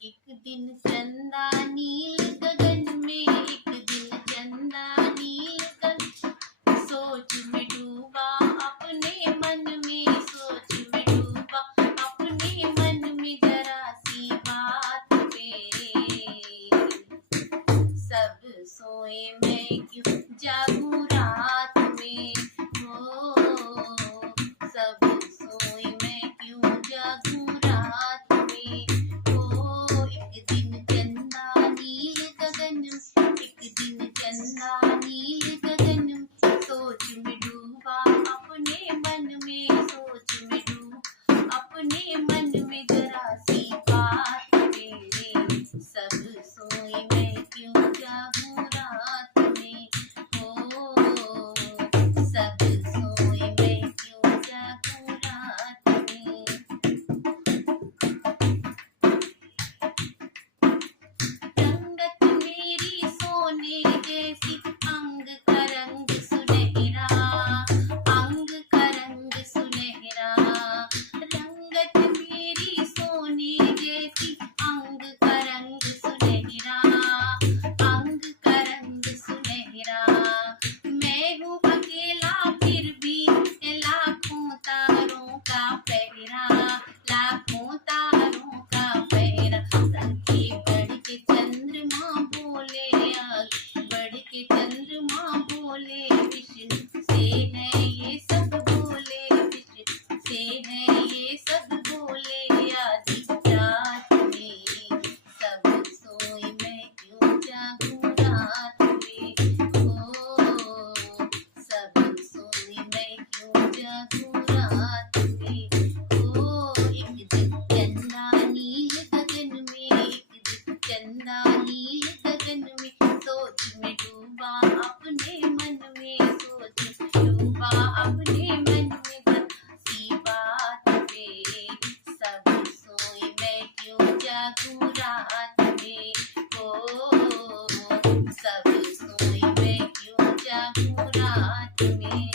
एक दिन चंदा नील गगन में, एक दिन चंदा नील गगन, सोच में डूबा अपने मन में, सोच में डूबा अपने मन में, जरा सी बात पे सब सोए मैं क्यों जागूं रात में, हो सब सोए मैं क्यों जागूं रात में, हो एक दिन चंदा नील गगन, एक दिन चंदा नील गगन, सोच में डूबा अपने मन में, सोच में डूबा अपने मन में, जरा सी बात पे सब सोए मैं क्यों जागूं रात में, हो सब सोए मैं क्यों जागूं रात में। रंगत मेरी सोने जैसी, अंग का रंग सुनहरा, अंग का रंग सुनहरा, रंगत मेरी सोने जैसी, अंग का रंग सुनहरा, अंग का रंग सुनहरा, मैं हूँ अकेला फिर भी लाखों तारों का पहरा, लाखों तारों का पहरा, आगे बढ़ के चंद्रमा बोले, आगे बढ़ के चंद्रमा बोले, विष्णु से है ये सब बोले, विष्णु से है ये सब बोले, आधी रात में सब सोए मैं क्यों जागूं रात में, हो सब सोए मैं क्यों जागूं रात में, हो एक दिन चंदा नील गगन में, एक दिन चंदा नील गगन में, सोच में डूबा अपने मन में, सोच में डूबा अपने मन में, जरा सी बात पे सब सोए मैं क्यों जागूं रात में, हो सब सोए मैं क्यों जागूं रात में।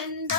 चंदा